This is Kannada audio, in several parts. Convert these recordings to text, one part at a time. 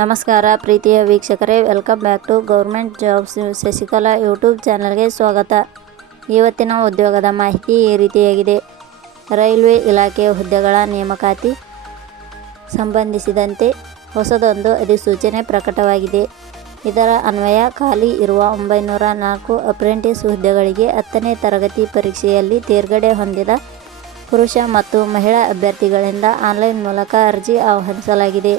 ನಮಸ್ಕಾರ ಪ್ರೀತಿಯ ವೀಕ್ಷಕರೇ welcome back to government jobs Shashikala YouTube ಚಾನಲ್ಗೆ ಸ್ವಾಗತ. ಇವತ್ತಿನ ಉದ್ಯೋಗದ ಮಾಹಿತಿ ಈ ರೀತಿಯಾಗಿದೆ. ರೈಲ್ವೆ ಇಲಾಖೆಯ ಹುದ್ದೆಗಳ ನೇಮಕಾತಿ ಸಂಬಂಧಿಸಿದಂತೆ ಹೊಸದೊಂದು ಅಧಿಸೂಚನೆ ಪ್ರಕಟವಾಗಿದೆ. ಇದರ ಅನ್ವಯ, ಖಾಲಿ ಇರುವ ಒಂಬೈನೂರ ನಾಲ್ಕು ಅಪ್ರೆಂಟಿಸ್ ಹುದ್ದೆಗಳಿಗೆ ಹತ್ತನೇ ತರಗತಿ ಪರೀಕ್ಷೆಯಲ್ಲಿ ತೇರ್ಗಡೆ ಹೊಂದಿದ ಪುರುಷ ಮತ್ತು ಮಹಿಳಾ ಅಭ್ಯರ್ಥಿಗಳಿಂದ ಆನ್ಲೈನ್ ಮೂಲಕ ಅರ್ಜಿ ಆಹ್ವಾನಿಸಲಾಗಿದೆ.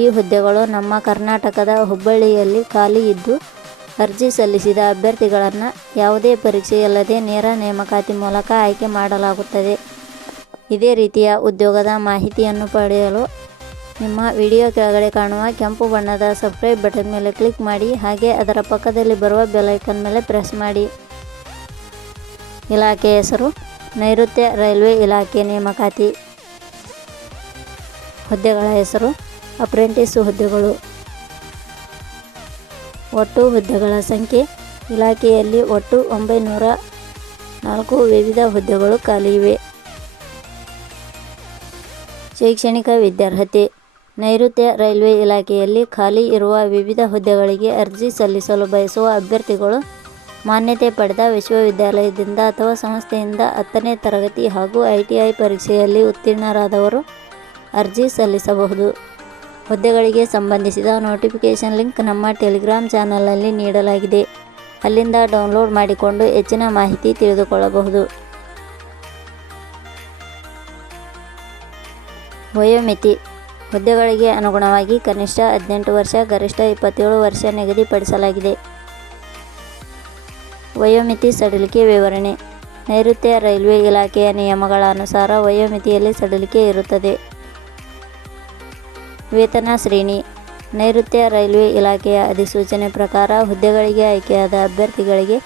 ಈ ಹುದ್ದೆಗಳು ನಮ್ಮ ಕರ್ನಾಟಕದ ಹುಬ್ಬಳ್ಳಿಯಲ್ಲಿ ಖಾಲಿ ಇದ್ದು, ಅರ್ಜಿ ಸಲ್ಲಿಸಿದ ಅಭ್ಯರ್ಥಿಗಳನ್ನು ಯಾವುದೇ ಪರೀಕ್ಷೆಯಲ್ಲದೆ ನೇರ ನೇಮಕಾತಿ ಮೂಲಕ ಆಯ್ಕೆ ಮಾಡಲಾಗುತ್ತದೆ. ಇದೇ ರೀತಿಯ ಉದ್ಯೋಗದ ಮಾಹಿತಿಯನ್ನು ಪಡೆಯಲು ನಿಮ್ಮ ವಿಡಿಯೋ ಕೆಳಗಡೆ ಕಾಣುವ ಕೆಂಪು ಬಣ್ಣದ ಸಬ್ಸ್ಕ್ರೈಬ್ ಬಟನ್ ಮೇಲೆ ಕ್ಲಿಕ್ ಮಾಡಿ, ಹಾಗೆ ಅದರ ಪಕ್ಕದಲ್ಲಿ ಬರುವ ಬೆಲೈಕನ್ ಮೇಲೆ ಪ್ರೆಸ್ ಮಾಡಿ. ಇಲಾಖೆ ಹೆಸರು ನೈಋತ್ಯ ರೈಲ್ವೆ ಇಲಾಖೆ ನೇಮಕಾತಿ ಹುದ್ದೆಗಳ ಹೆಸರು, ಅಪ್ರೆಂಟಿಸ್ ಹುದ್ದೆಗಳು. ಒಟ್ಟು ಹುದ್ದೆಗಳ ಸಂಖ್ಯೆ, ಇಲಾಖೆಯಲ್ಲಿ ಒಟ್ಟು ಒಂಬೈನೂರ ನಾಲ್ಕು ವಿವಿಧ ಹುದ್ದೆಗಳು ಖಾಲಿ ಇವೆ. ಶೈಕ್ಷಣಿಕ ವಿದ್ಯಾರ್ಹತೆ, ನೈಋತ್ಯ ರೈಲ್ವೆ ಇಲಾಖೆಯಲ್ಲಿ ಖಾಲಿ ಇರುವ ವಿವಿಧ ಹುದ್ದೆಗಳಿಗೆ ಅರ್ಜಿ ಸಲ್ಲಿಸಲು ಬಯಸುವ ಅಭ್ಯರ್ಥಿಗಳು ಮಾನ್ಯತೆ ಪಡೆದ ವಿಶ್ವವಿದ್ಯಾಲಯದಿಂದ ಅಥವಾ ಸಂಸ್ಥೆಯಿಂದ ಹತ್ತನೇ ತರಗತಿ ಹಾಗೂ ಐ ಪರೀಕ್ಷೆಯಲ್ಲಿ ಉತ್ತೀರ್ಣರಾದವರು ಅರ್ಜಿ ಸಲ್ಲಿಸಬಹುದು. ಹುದ್ದೆಗಳಿಗೆ ಸಂಬಂಧಿಸಿದ ನೋಟಿಫಿಕೇಷನ್ ಲಿಂಕ್ ನಮ್ಮ ಟೆಲಿಗ್ರಾಮ್ ಚಾನಲಲ್ಲಿ ನೀಡಲಾಗಿದೆ. ಅಲ್ಲಿಂದ ಡೌನ್ಲೋಡ್ ಮಾಡಿಕೊಂಡು ಹೆಚ್ಚಿನ ಮಾಹಿತಿ ತಿಳಿದುಕೊಳ್ಳಬಹುದು. ವಯೋಮಿತಿ. ಹುದ್ದೆಗಳಿಗೆ ಅನುಗುಣವಾಗಿ ಕನಿಷ್ಠ ಹದಿನೆಂಟು ವರ್ಷ, ಗರಿಷ್ಠ ಇಪ್ಪತ್ತೇಳು ವರ್ಷ ನಿಗದಿಪಡಿಸಲಾಗಿದೆ. ವಯೋಮಿತಿ ಸಡಿಲಿಕೆ ವಿವರಣೆ. ನೈಋತ್ಯ ರೈಲ್ವೆ ಇಲಾಖೆಯ ನಿಯಮಗಳ ಅನುಸಾರ ವಯೋಮಿತಿಯಲ್ಲಿ ಸಡಿಲಿಕೆ ಇರುತ್ತದೆ. ವೇತನ ಶ್ರೇಣಿ. ನೈಋತ್ಯ ರೈಲ್ವೆ ಇಲಾಖೆಯ ಅಧಿಸೂಚನೆ ಪ್ರಕಾರ ಹುದ್ದೆಗಳಿಗೆ ಆಯ್ಕೆಯಾದ ಅಭ್ಯರ್ಥಿಗಳಿಗೆ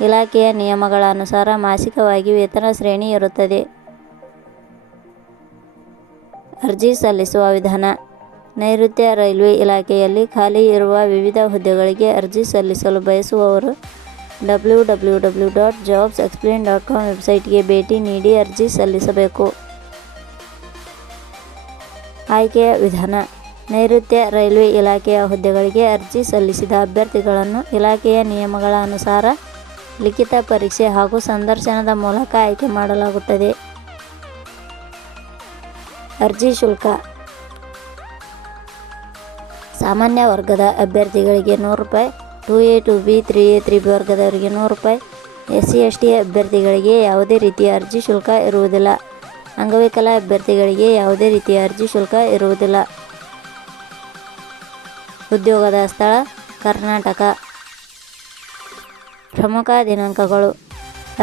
ಇಲಾಖೆಯ ನಿಯಮಗಳ ಅನುಸಾರ ಮಾಸಿಕವಾಗಿ ವೇತನ ಶ್ರೇಣಿ ಇರುತ್ತದೆ. ಅರ್ಜಿ ಸಲ್ಲಿಸುವ ವಿಧಾನ. ನೈಋತ್ಯ ರೈಲ್ವೆ ಇಲಾಖೆಯಲ್ಲಿ ಖಾಲಿ ಇರುವ ವಿವಿಧ ಹುದ್ದೆಗಳಿಗೆ ಅರ್ಜಿ ಸಲ್ಲಿಸಲು ಬಯಸುವವರು W W W dot jobs explain dot com ವೆಬ್ಸೈಟ್ಗೆ ಭೇಟಿ ನೀಡಿ ಅರ್ಜಿ ಸಲ್ಲಿಸಬೇಕು. ಆಯ್ಕೆಯ ವಿಧಾನ. ನೈಋತ್ಯ ರೈಲ್ವೆ ಇಲಾಖೆಯ ಹುದ್ದೆಗಳಿಗೆ ಅರ್ಜಿ ಸಲ್ಲಿಸಿದ ಅಭ್ಯರ್ಥಿಗಳನ್ನು ಇಲಾಖೆಯ ನಿಯಮಗಳ ಅನುಸಾರ ಲಿಖಿತ ಪರೀಕ್ಷೆ ಹಾಗೂ ಸಂದರ್ಶನದ ಮೂಲಕ ಆಯ್ಕೆ ಮಾಡಲಾಗುತ್ತದೆ. ಅರ್ಜಿ ಶುಲ್ಕ. ಸಾಮಾನ್ಯ ವರ್ಗದ ಅಭ್ಯರ್ಥಿಗಳಿಗೆ ನೂರು ರೂಪಾಯಿ two A two B three A three B ವರ್ಗದವರಿಗೆ ನೂರು ರೂಪಾಯಿ. ಎಸ್ ಸಿ ಎಸ್ ಟಿ ಅಭ್ಯರ್ಥಿಗಳಿಗೆ ಯಾವುದೇ ರೀತಿಯ ಅರ್ಜಿ ಶುಲ್ಕ ಇರುವುದಿಲ್ಲ. ಅಂಗವಿಕಲ ಅಭ್ಯರ್ಥಿಗಳಿಗೆ ಯಾವುದೇ ರೀತಿಯ ಅರ್ಜಿ ಶುಲ್ಕ ಇರುವುದಿಲ್ಲ. ಉದ್ಯೋಗದ ಸ್ಥಳ, ಕರ್ನಾಟಕ. ಪ್ರಮುಖ ದಿನಾಂಕಗಳು.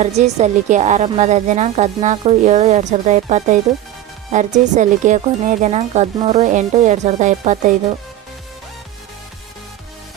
ಅರ್ಜಿ ಸಲ್ಲಿಕೆ ಆರಂಭದ ದಿನಾಂಕ ಹದಿನಾಲ್ಕು ಏಳು ಎರಡು ಸಾವಿರದ ಇಪ್ಪತ್ತೈದು. ಅರ್ಜಿ ಸಲ್ಲಿಕೆಯ ಕೊನೆಯ ದಿನಾಂಕ ಹದಿಮೂರು ಎಂಟು ಎರಡು ಸಾವಿರದ ಇಪ್ಪತ್ತೈದು.